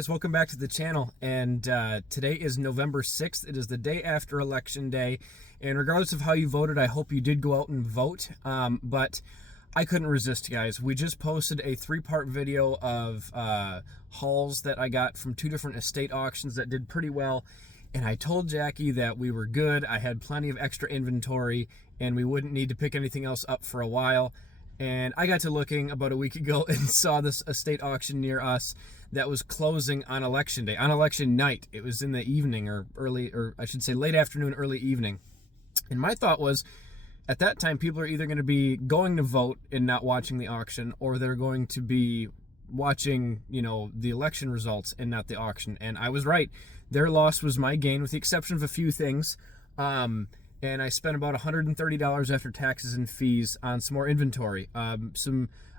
guys, welcome back to the channel. And today is November 6th. It is the day after Election Day. And regardless of how you voted, I hope you did go out and vote. But I couldn't resist, guys. We just posted a 3-part video of hauls that I got from 2 different estate auctions that did pretty well. And I told Jackie that we were good. I had plenty of extra inventory and we wouldn't need to pick anything else up for a while. And I got to looking about a week ago and saw this estate auction near us that was closing on Election Day, on election night. It was in the evening or early, or I should say late afternoon, early evening. And my thought was, at that time, people are either going to be going to vote and not watching the auction, or they're going to be watching, you know, the election results and not the auction. And I was right. Their loss was my gain, with the exception of a few things. And I spent about $130 after taxes and fees on some more inventory.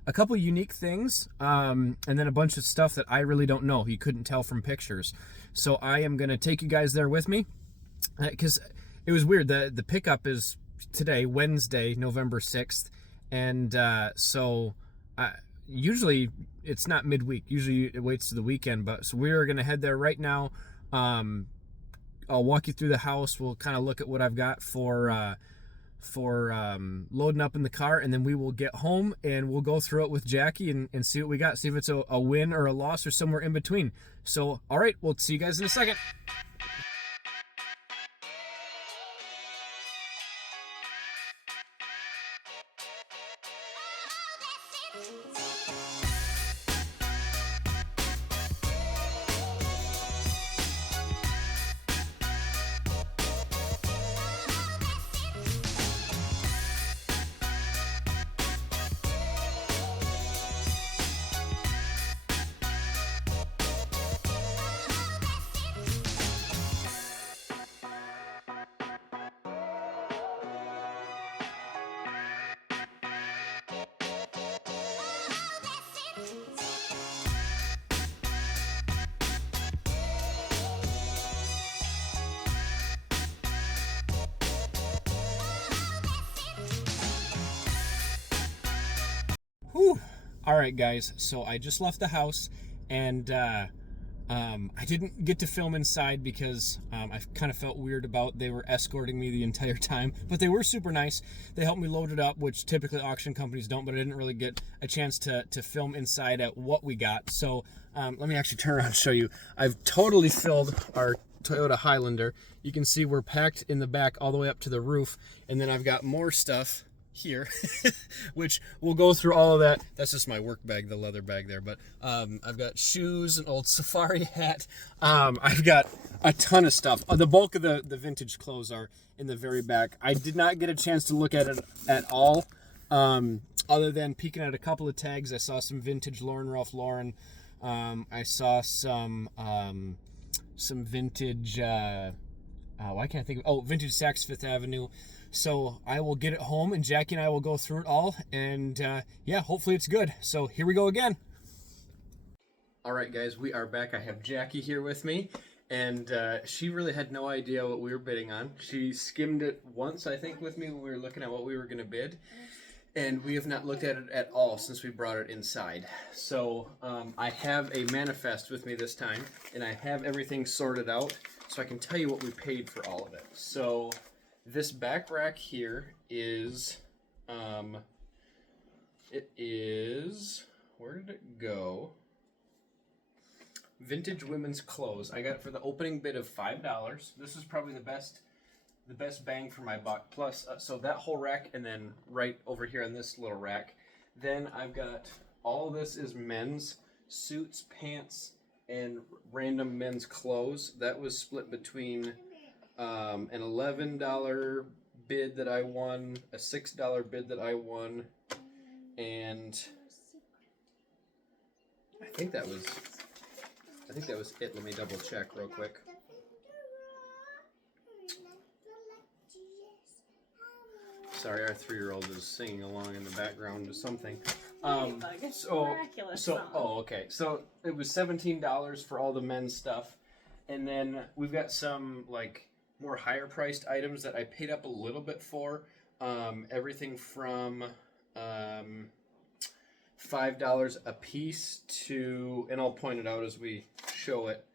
A couple unique things, and then a bunch of stuff that I really don't know. You couldn't tell from pictures. So I am going to take you guys there with me, because it was weird. The pickup is today, Wednesday, November 6th. And so usually it's not midweek. Usually it waits to the weekend. But so we're going to head there right now. I'll walk you through the house. We'll kind of look at what I've got for loading up in the car, and then we will get home and we'll go through it with Jackie and see what we got. See if it's a win or a loss or somewhere in between. So, all right, we'll see you guys in a second. Whew. All right, guys, so I just left the house, and I didn't get to film inside because I kind of felt weird about they were escorting me the entire time, but they were super nice. They helped me load it up, which typically auction companies don't, but I didn't really get a chance to film inside at what we got. So let me actually turn around and show you. I've totally filled our Toyota Highlander. You can see we're packed in the back all the way up to the roof, and then I've got more stuff here, which we'll go through all of that. That's just my work bag, the leather bag there. But I've got shoes, an old safari hat. I've got a ton of stuff. The bulk of the vintage clothes are in the very back. I did not get a chance to look at it at all, other than peeking at a couple of tags. I saw some vintage Lauren Ralph Lauren. I saw some vintage, why can't I think of, vintage Saks Fifth Avenue. So I will get it home, and Jackie and I will go through it all, and yeah, hopefully it's good. So here we go again. All right, guys, we are back. I have Jackie here with me, and she really had no idea what we were bidding on. She skimmed it once, I think, with me when we were looking at what we were going to bid, and we have not looked at it at all since we brought it inside. So I have a manifest with me this time, and I have everything sorted out, so I can tell you what we paid for all of it. So this back rack here is, where did it go? Vintage women's clothes. I got it for the opening bid of $5. This is probably the best bang for my buck. Plus, so that whole rack, and then right over here on this little rack. Then I've got, all of this is men's suits, pants, and random men's clothes. That was split between an $11 bid that I won, a $6 bid that I won, and I think that was it. Let me double check real quick. Sorry, our 3-year-old is singing along in the background to something. Oh, okay. So it was $17 for all the men's stuff, and then we've got some like more higher priced items that I paid up a little bit for. Everything from $5 a piece to, and I'll point it out as we show it,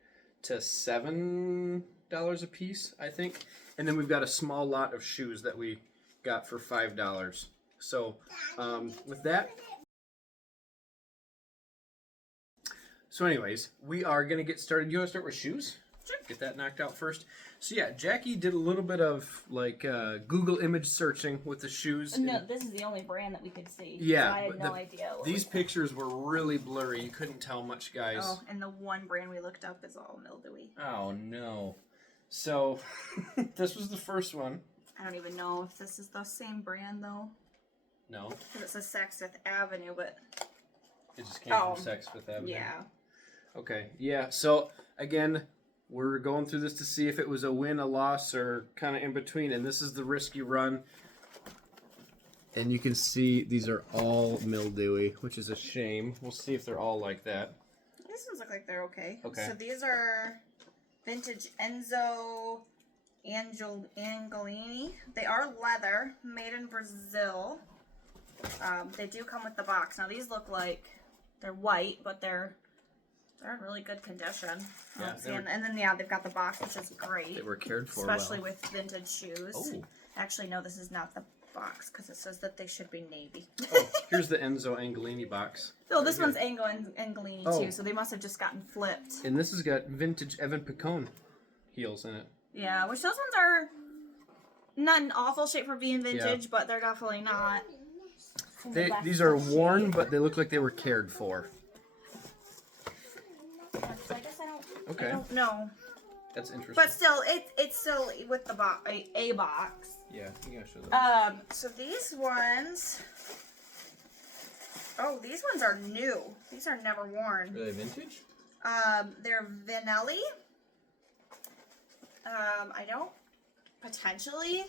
to $7 a piece, I think. And then we've got a small lot of shoes that we got for $5. So with that. So anyways, we are going to get started. You want to start with shoes? Sure. Get that knocked out first. So yeah, Jackie did a little bit of like Google image searching with the shoes. No, this is the only brand that we could see. Yeah. So I had no idea. These pictures were really blurry. You couldn't tell much, guys. Oh, and the one brand we looked up is all mildewy. Oh, no. So, this was the first one. I don't even know if this is the same brand, though. No. Because it says Saks Avenue, but... It just came from Saks Avenue. Yeah. Okay, yeah. So, again, we're going through this to see if it was a win, a loss, or kind of in between. And this is the risk you run. And you can see these are all mildewy, which is a shame. We'll see if they're all like that. These ones look like they're okay. Okay. So these are vintage Enzo Angelini. They are leather, made in Brazil. They do come with the box. Now these look like they're white, but they're in really good condition. Yeah, and then yeah, they've got the box, which is great. They were cared for especially well. with vintage shoes. Oh. Actually, no, this is not the box because it says that they should be navy. Oh, here's the Enzo Angelini box. Oh, this one's Angelini Oh. too, so they must have just gotten flipped. And this has got vintage Evan Picone heels in it. Yeah, which those ones are not in awful shape for being vintage, but they're definitely not. These are worn, but they look like they were cared for. So I guess Okay. I don't know. That's interesting. But still, it's still with the a box. Yeah, you gotta show them. So these ones. Oh, these ones are new. These are never worn. Are they vintage? They're Vinelli. I don't potentially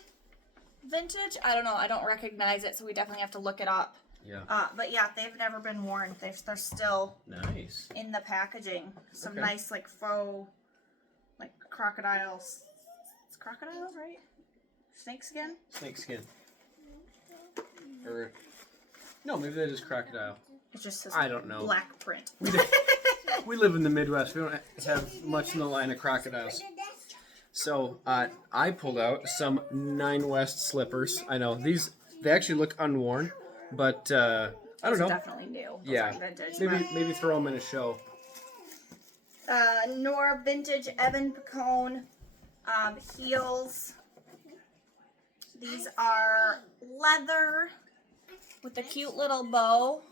vintage. I don't know. I don't recognize it, so we definitely have to look it up. Yeah. But yeah, they've never been worn. They're still Nice. in the packaging. Some Okay. nice like faux, like crocodiles. It's crocodiles, right? Snakeskin? Snake skin. Or no, maybe that is crocodile. It just says I don't know. black print. We live in the Midwest. We don't have much in the line of crocodiles. So I pulled out some 9 West slippers. I know they actually look unworn, but I don't know. Definitely new. Those Yeah, aren't vintage, maybe throw them in a show. Nor vintage Evan Picone heels. These are leather with a cute little bow.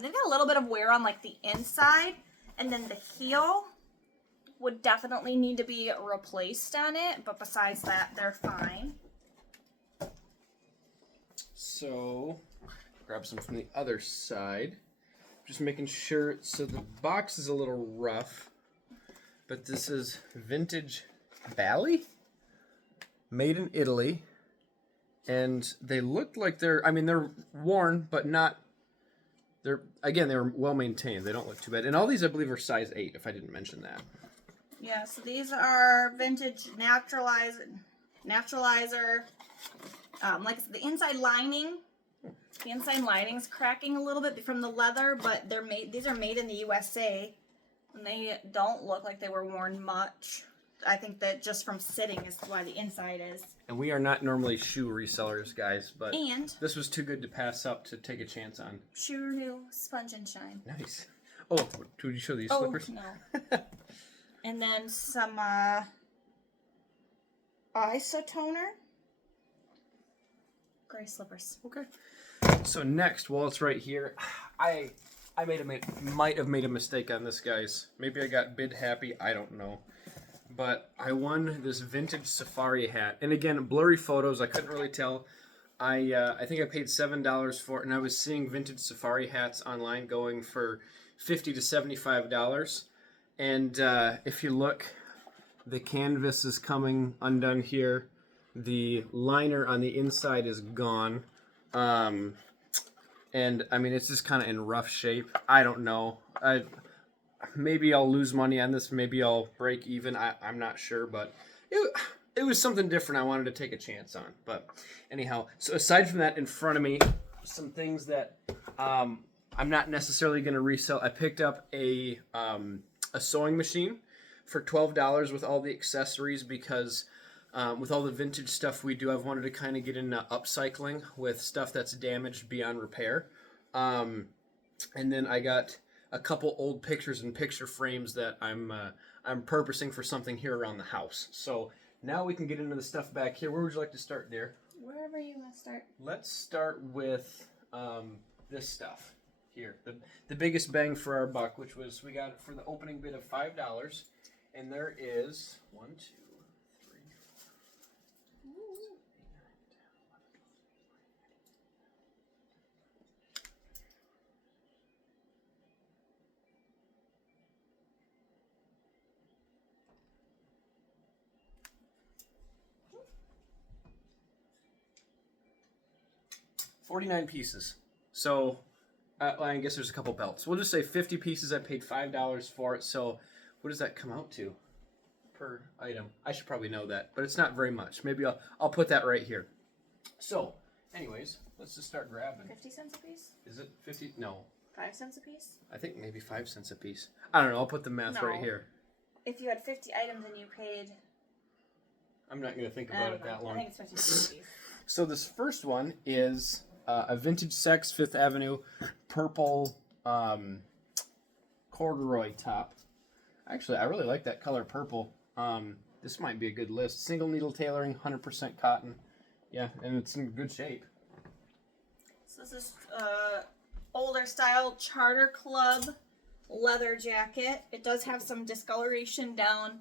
They've got a little bit of wear on like the inside, and then the heel would definitely need to be replaced on it, but besides that, they're fine. So, grab some from the other side. Just making sure, so the box is a little rough, but this is vintage Bali, made in Italy, and they look like they're worn, but not, they were well maintained. They don't look too bad. And all these, I believe, are size 8, if I didn't mention that. Yeah, so these are vintage naturalizer. Like I said, the inside lining. The inside lining's cracking a little bit from the leather, but these are made in the USA, and they don't look like they were worn much. I think that just from sitting is why the inside is. And we are not normally shoe resellers, guys, but And this was too good to pass up to take a chance on. Sure new sponge and shine. Nice. Oh, would you show these slippers? No. And then some isotoner. Gray slippers. Okay. So next, while it's right here, I might have made a mistake on this, guys. Maybe I got bid happy. I don't know. But I won this vintage safari hat. And again, blurry photos. I couldn't really tell. I think I paid $7 for it, and I was seeing vintage safari hats online going for $50 to $75. And if you look, the canvas is coming undone here. The liner on the inside is gone. And I mean, it's just kind of in rough shape. I don't know. Maybe I'll lose money on this. Maybe I'll break even. I'm not sure, but it was something different I wanted to take a chance on. But anyhow, so aside from that, in front of me, some things that I'm not necessarily going to resell. I picked up a sewing machine for $12 with all the accessories because with all the vintage stuff we do, I've wanted to kind of get into upcycling with stuff that's damaged beyond repair. And then I got a couple old pictures and picture frames that I'm purposing for something here around the house. So now we can get into the stuff back here. Where would you like to start, dear? Wherever you want to start. Let's start with this stuff here. The biggest bang for our buck, which was we got it for the opening bid of $5. And there is 1, 2, 3, 49 pieces. So I guess there's a couple belts. We'll just say 50 pieces. I paid $5 for it. So what does that come out to per item? I should probably know that, but it's not very much. Maybe I'll put that right here. So, anyways, let's just start grabbing. 50 cents a piece? Is it 50? No. 5 cents a piece? I think maybe 5 cents a piece. I don't know. I'll put the math right here. If you had 50 items and you paid... I'm not going to think about it that long. I think it's 50 cents a piece. So this first one is a vintage Saks Fifth Avenue purple corduroy top. Actually, I really like that color purple. This might be a good list. Single needle tailoring, 100% cotton. Yeah, and it's in good shape. So this is older style Charter Club leather jacket. It does have some discoloration down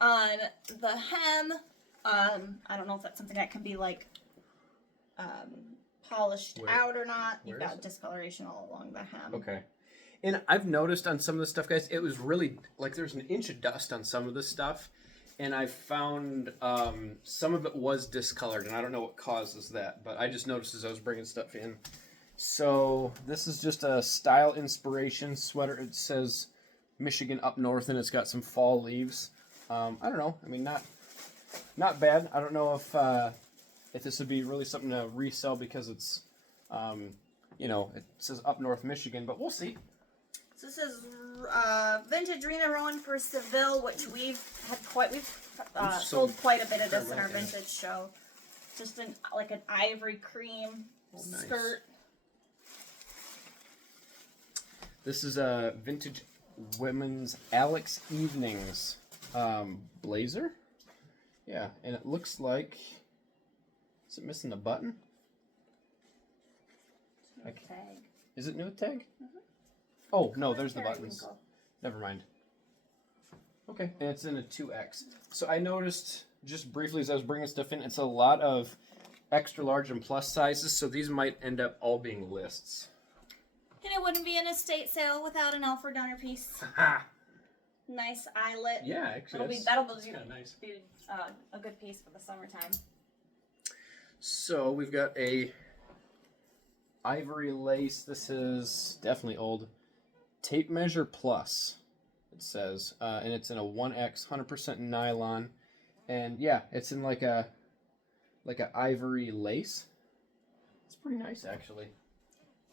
on the hem. I don't know if that's something that can be like polished out or not. You've got discoloration all along the hem. Okay. And I've noticed on some of the stuff, guys, it was really, like, there's an inch of dust on some of the stuff. And I found some of it was discolored, and I don't know what causes that. But I just noticed as I was bringing stuff in. So this is just a style inspiration sweater. It says Michigan up north, and it's got some fall leaves. I don't know. I mean, not bad. I don't know if this would be really something to resell because it's, it says up north Michigan, but we'll see. So this is vintage Rena Rowan for Seville, which we've sold quite a bit of this in our vintage show. Just an ivory cream skirt. This is a vintage women's Alex Evenings blazer. Yeah, and it looks like, is it missing a button? Tag. Is it new tag? Mm-hmm. Oh, no, there's the buttons. Wrinkle. Never mind. Okay, and it's in a 2X. So I noticed, just briefly as I was bringing stuff in, it's a lot of extra large and plus sizes, so these might end up all being lists. And it wouldn't be an estate sale without an Alfred Donner piece. Nice eyelet. Yeah, actually, that'll be nice. Be a good piece for the summertime. So we've got a ivory lace. This is definitely old. Tape measure plus, it says, and it's in a 1X, 100% nylon, and yeah, it's in like a ivory lace. It's pretty nice, actually.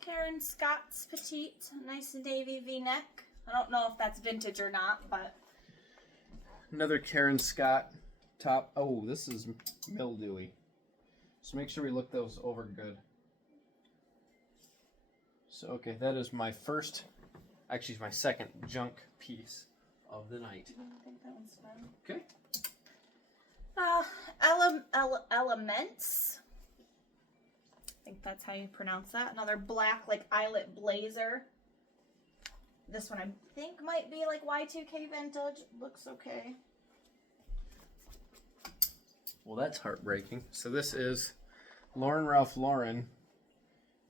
Karen Scott's petite, nice navy V-neck. I don't know if that's vintage or not, but another Karen Scott top. Oh, this is mildewy, so make sure we look those over good. So okay, that is my first. Actually, it's my second junk piece of the night. I think that one's fun. Okay. Elements. I think that's how you pronounce that. Another black, eyelet blazer. This one I think might be Y2K vintage. Looks okay. Well, that's heartbreaking. So this is Ralph Lauren.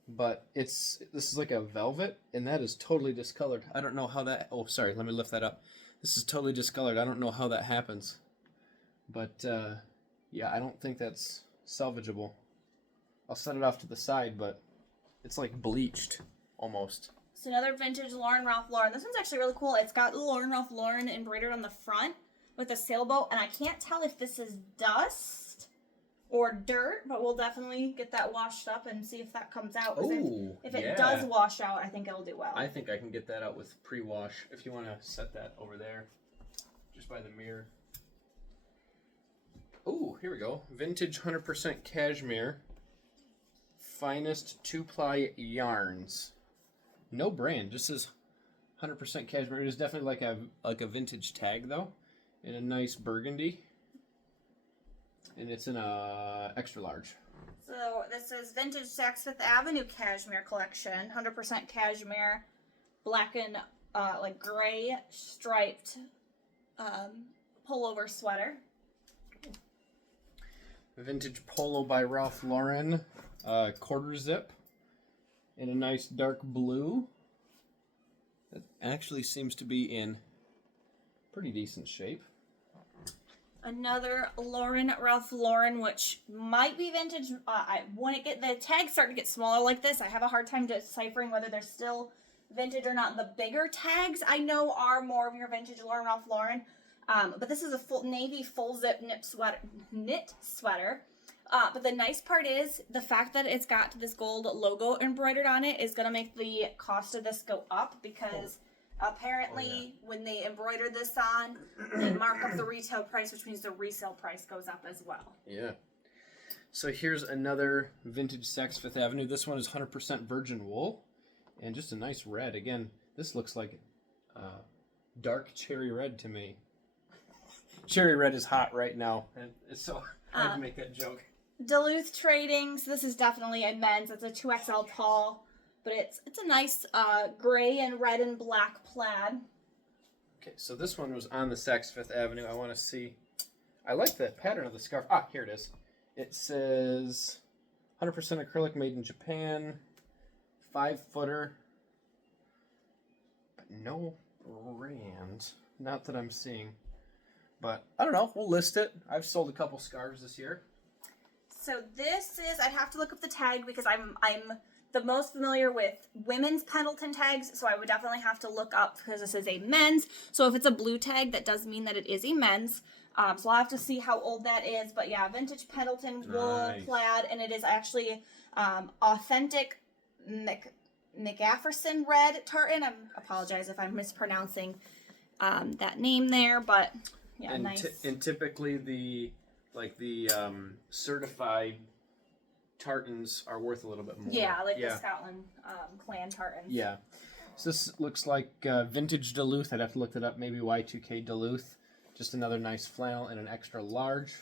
But this is like a velvet, and that is totally discolored. I don't know how that... Oh, sorry, let me lift that up. This is totally discolored. I don't know how that happens. But, yeah, I don't think that's salvageable. I'll set it off to the side, but it's like bleached, almost. So another vintage Ralph Lauren. This one's actually really cool. It's got Ralph Lauren embroidered on the front with a sailboat, and I can't tell if this is dust or dirt, but we'll definitely get that washed up and see if that comes out. 'Cause Oh, if it does wash out, I think it'll do well. I think I can get that out with pre-wash if you want to set that over there, just by the mirror. Oh, here we go. Vintage 100% cashmere. Finest 2-ply yarns. No brand, just says 100% cashmere. It is definitely like a vintage tag though, in a nice burgundy, and it's in a extra large. So this is Vintage Saks Fifth Avenue Cashmere Collection, 100% cashmere, black and like gray striped pullover sweater. Vintage polo by Ralph Lauren, quarter zip, in a nice dark blue. It actually seems to be in pretty decent shape. Another Ralph Lauren, which might be vintage. When the tags start to get smaller like this, I have a hard time deciphering whether they're still vintage or not. The bigger tags I know are more of your vintage Ralph Lauren. But this is a navy full zip knit sweater. But the nice part is the fact that it's got this gold logo embroidered on it is going to make the cost of this go up because apparently when they embroider this on, they mark up the retail price, which means the resale price goes up as well. Yeah. So here's another vintage Saks Fifth Avenue. This one is 100% virgin wool and just a nice red. Again, this looks like dark cherry red to me. Cherry red is hot right now, and it's so hard to make that joke. Duluth Trading's. This is definitely a men's. It's a 2XL tall, but it's a nice gray and red and black plaid. Okay, so this one was on the Saks Fifth Avenue. I want to see. I like the pattern of the scarf. Ah, here it is. It says 100% acrylic, made in Japan, 5-footer, but no brand. Not that I'm seeing. But I don't know. We'll list it. I've sold a couple scarves this year. So this is. I'd have to look up the tag because I'm the most familiar with women's Pendleton tags. So I would definitely have to look up because this is a men's. So if it's a blue tag, that does mean that it is a men's. So I'll have to see how old that is. But yeah, vintage Pendleton wool plaid, and it is actually authentic McAfferson red tartan. I apologize if I'm mispronouncing that name there, but. Yeah, and nice. And typically the certified tartans are worth a little bit more. Yeah, like the Scotland clan tartans. Yeah. So this looks like vintage Duluth. I'd have to look that up. Maybe Y2K Duluth. Just another nice flannel in an extra large.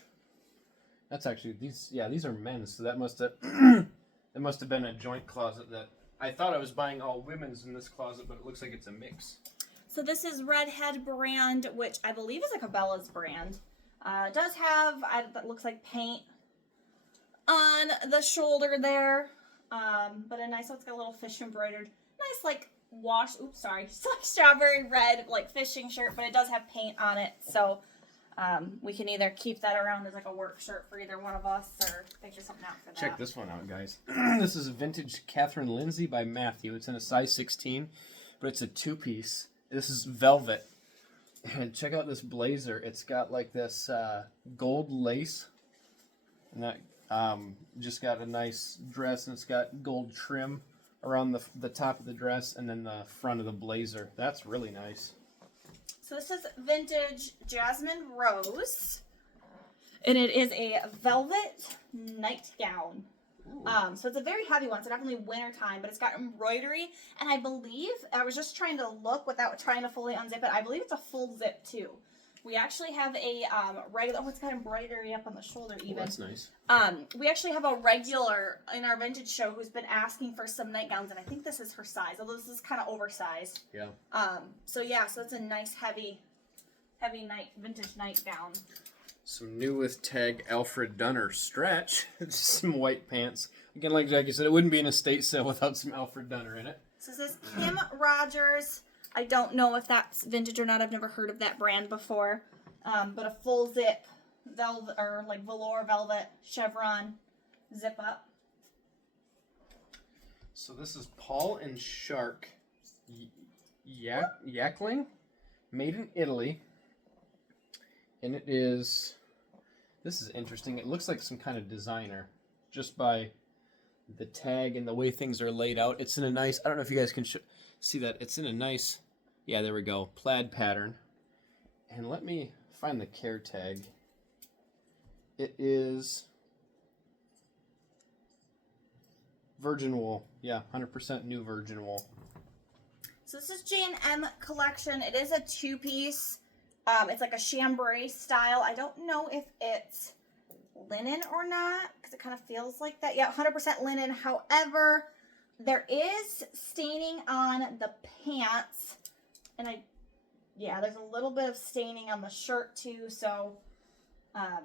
That's actually these are men's. So that must have been a joint closet that I thought I was buying all women's in this closet, but it looks like it's a mix. So this is Redhead brand, which I believe is a Cabela's brand. It does have, that looks like paint on the shoulder there. But a nice, it's got a little fish embroidered. Nice, like, just like strawberry red, like, fishing shirt, but it does have paint on it. So we can either keep that around as, like, a work shirt for either one of us or figure something out for that. Check this one out, guys. This is a vintage Catherine Lindsay by Matthew. It's in a size 16, but it's a 2-piece. This is velvet. And check out this blazer. It's got like this gold lace. And that just got a nice dress. And it's got gold trim around the top of the dress and then the front of the blazer. That's really nice. So this is vintage Jasmine Rose. And it is a velvet nightgown. So it's a very heavy one, so definitely wintertime, but it's got embroidery, and I believe, I was just trying to look without trying to fully unzip it, I believe it's a full zip too. We actually have a regular, it's got embroidery up on the shoulder even. Oh, that's nice. We actually have a regular in our vintage show who's been asking for some nightgowns, and I think this is her size, although this is kind of oversized. Yeah. So it's a nice heavy vintage nightgown. Some new with tag Alfred Dunner stretch. Some white pants. Again, like Jackie said, it wouldn't be an estate sale without some Alfred Dunner in it. So this is Kim Rogers. I don't know if that's vintage or not. I've never heard of that brand before. But a full zip velvet or like velour velvet chevron zip up. So this is Paul and Shark Yakling, made in Italy. And it is This is interesting. It looks like some kind of designer just by the tag and the way things are laid out. It's in a nice, I don't know if you guys can see that. It's in a nice, yeah, there we go, plaid pattern. And let me find the care tag. It is virgin wool. Yeah, 100% new virgin wool. So this is J&M collection. It is a two-piece. It's like a chambray style. I don't know if it's linen or not because it kind of feels like that. Yeah, 100% linen. However, there is staining on the pants, and there's a little bit of staining on the shirt too. So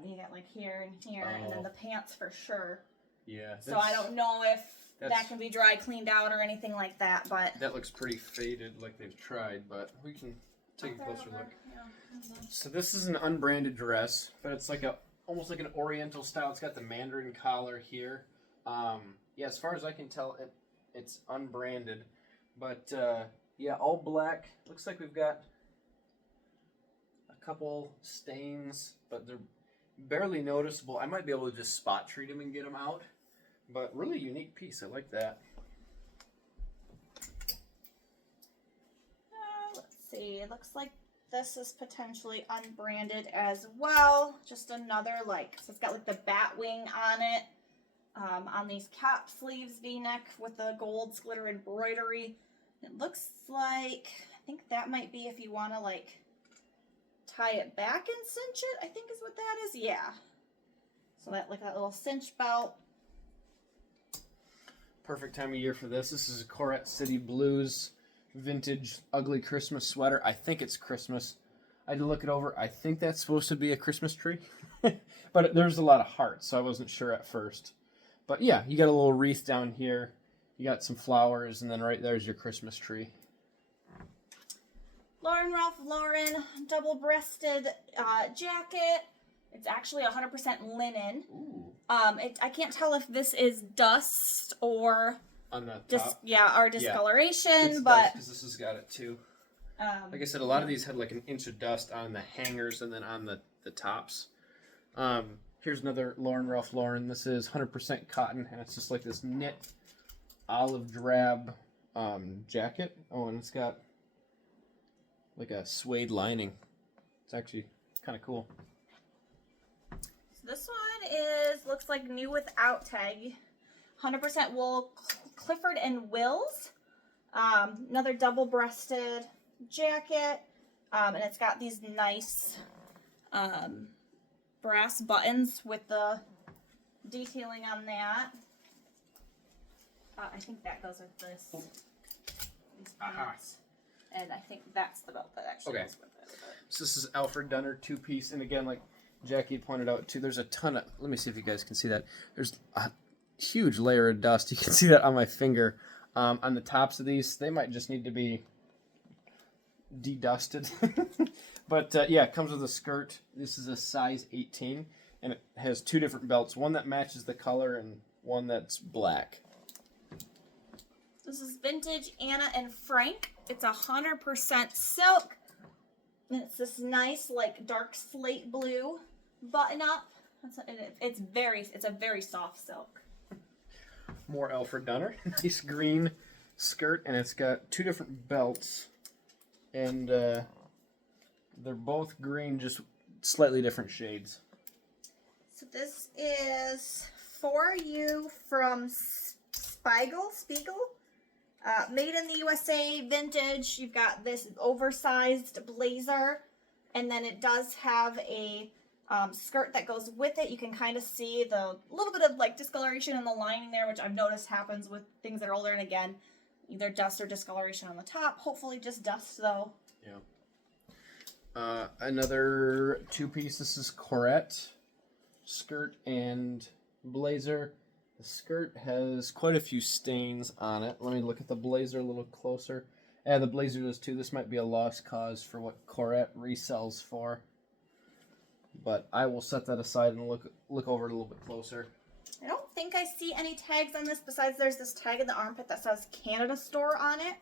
you get like here and here, and then the pants for sure. Yeah. So I don't know if that can be dry cleaned out or anything like that, but that looks pretty faded, like they've tried. But we can take a closer look. Yeah. So this is an unbranded dress, but it's like almost like an oriental style. It's got the mandarin collar here. Yeah, as far as I can tell, it's unbranded, but yeah, all black. Looks like we've got a couple stains, but they're barely noticeable. I might be able to just spot treat them and get them out, but really unique piece. I like that. Let's see. It looks like this is potentially unbranded as well. Just another so it's got like the bat wing on it. On these cap sleeves, V-neck with the gold glitter embroidery. It looks like, I think that might be if you want to like tie it back and cinch it, I think is what that is. Yeah. So that like that little cinch belt. Perfect time of year for this. This is a Corette City Blues vintage ugly Christmas sweater. I think it's Christmas. I had to look it over. I think that's supposed to be a Christmas tree. But there's a lot of hearts, so I wasn't sure at first. But yeah, you got a little wreath down here. You got some flowers, and then right there's your Christmas tree. Ralph Lauren double-breasted jacket. It's actually 100% linen. Ooh. I can't tell if this is dust or on the top. Or discoloration, it's but because this has got it too. Like I said, a lot of these had like an inch of dust on the hangers and then on the tops. Here's another Ralph Lauren. This is 100% cotton, and it's just like this knit olive drab jacket. Oh, and it's got like a suede lining. It's actually kind of cool. So this one looks like new without tag. 100% wool, Clifford and Wills. Another double-breasted jacket, and it's got these nice brass buttons with the detailing on that. I think that goes with this. These buttons. And I think that's the belt that actually goes with it. So this is Alfred Dunner two-piece, and again, like Jackie pointed out too, there's a ton of, let me see if you guys can see that. There's a huge layer of dust. You can see that on my finger. On the tops of these, they might just need to be de-dusted. But yeah, it comes with a skirt. This is a size 18, and it has two different belts. One that matches the color and one that's black. This is vintage Anna and Frank. It's 100% silk. And it's this nice, like, dark slate blue button-up. It's a very soft silk. More Alfred Dunner. Nice green skirt, and it's got two different belts. And they're both green, just slightly different shades. So this is For You from Spiegel. Made in the USA, vintage. You've got this oversized blazer, and then it does have a skirt that goes with it. You can kind of see the little bit of like discoloration in the lining there, which I've noticed happens with things that are older. And again, either dust or discoloration on the top. Hopefully just dust though. Yeah. Another two-piece. This is Corette skirt and blazer. The skirt has quite a few stains on it. Let me look at the blazer a little closer. Yeah, the blazer does too. This might be a lost cause for what Corette resells for. But I will set that aside and look over it a little bit closer. I don't think I see any tags on this besides there's this tag in the armpit that says Canada Store on it.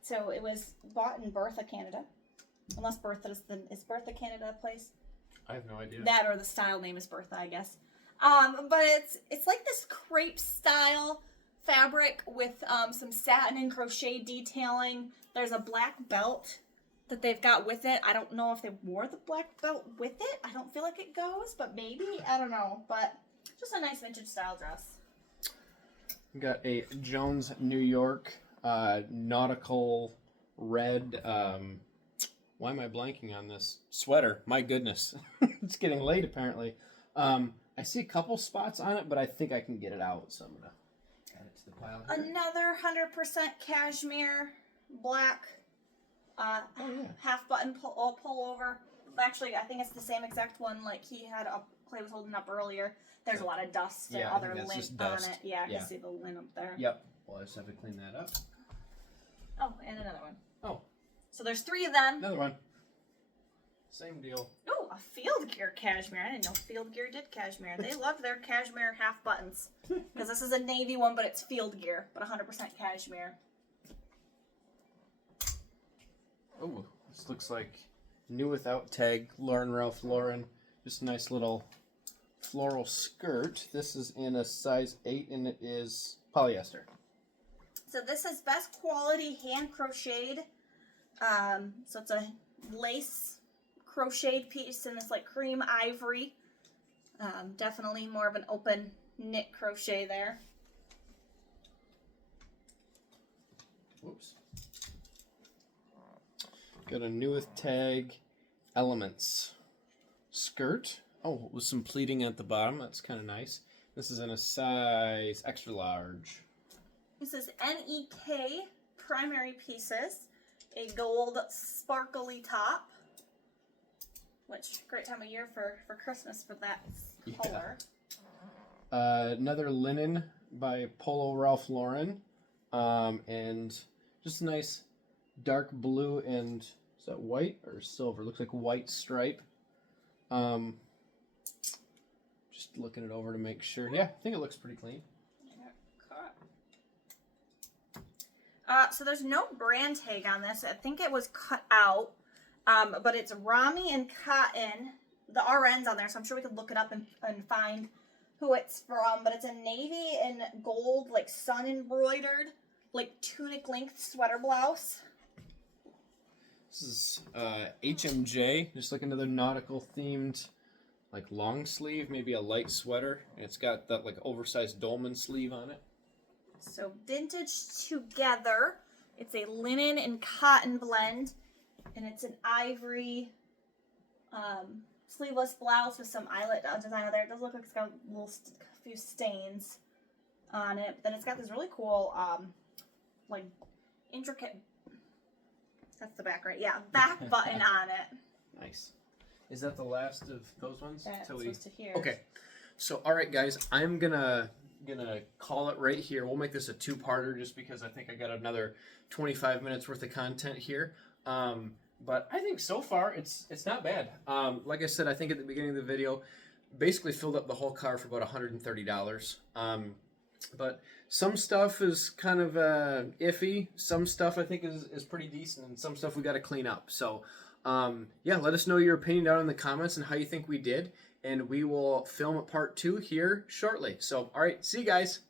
So it was bought in Bertha, Canada. Unless Bertha is Bertha, Canada a place? I have no idea. That or the style name is Bertha, I guess. But it's like this crepe style fabric with some satin and crochet detailing. There's a black belt that they've got with it. I don't know if they wore the black belt with it. I don't feel like it goes, but maybe. I don't know. But just a nice vintage style dress. We got a Jones, New York nautical red. Why am I blanking on this sweater? My goodness, it's getting late apparently. I see a couple spots on it, but I think I can get it out, so I'm gonna add it to the pile here. Another 100% cashmere black half button pullover. Actually, I think it's the same exact one like he had up. Clay was holding up earlier. There's a lot of dust and other lint on it. Yeah, I can see the lint up there. Yep. Well, I just have to clean that up. Oh, and another one. Oh. So there's 3 of them. Another one. Same deal. Oh, a Field Gear cashmere. I didn't know Field Gear did cashmere. They love their cashmere half buttons. Because this is a navy one, but it's Field Gear, but 100% cashmere. Oh, this looks like new without tag, Lauren Ralph Lauren. Just a nice little floral skirt. This is in a size 8 and it is polyester. So this is best quality hand crocheted. So it's a lace crocheted piece in this like cream ivory. Definitely more of an open knit crochet there. Whoops. Got a new with tag Elements skirt. Oh, with some pleating at the bottom. That's kind of nice. This is in a size extra large. This is NEK primary pieces. A gold sparkly top. Which, great time of year for Christmas for that color. Another linen by Polo Ralph Lauren. And just a nice dark blue and, is that white or silver? Looks like white stripe. Just looking it over to make sure. Yeah, I think it looks pretty clean. So there's no brand tag on this. I think it was cut out. But it's Rami and Cotton. The RN's on there, so I'm sure we could look it up and find who it's from. But it's a navy and gold, like sun embroidered, like tunic length sweater blouse. This is HMJ. Just like another nautical themed, like long sleeve, maybe a light sweater. And it's got that like oversized dolman sleeve on it. So vintage together. It's a linen and cotton blend. And it's an ivory sleeveless blouse with some eyelet design on there. It does look like it's got a few stains on it. But then it's got this really cool, like, intricate, that's the back, right? Yeah, back button on it. Nice. Is that the last of those ones? That's supposed to hear. Okay. So, all right, guys, I'm gonna call it right here. We'll make this a 2-parter just because I think I got another 25 minutes worth of content here. But I think so far it's not bad. Like I said, I think at the beginning of the video, basically filled up the whole car for about $130. But some stuff is kind of iffy. Some stuff I think is pretty decent, and some stuff we got to clean up. So yeah, let us know your opinion down in the comments and how you think we did, and we will film part 2 here shortly. So all right, see you guys.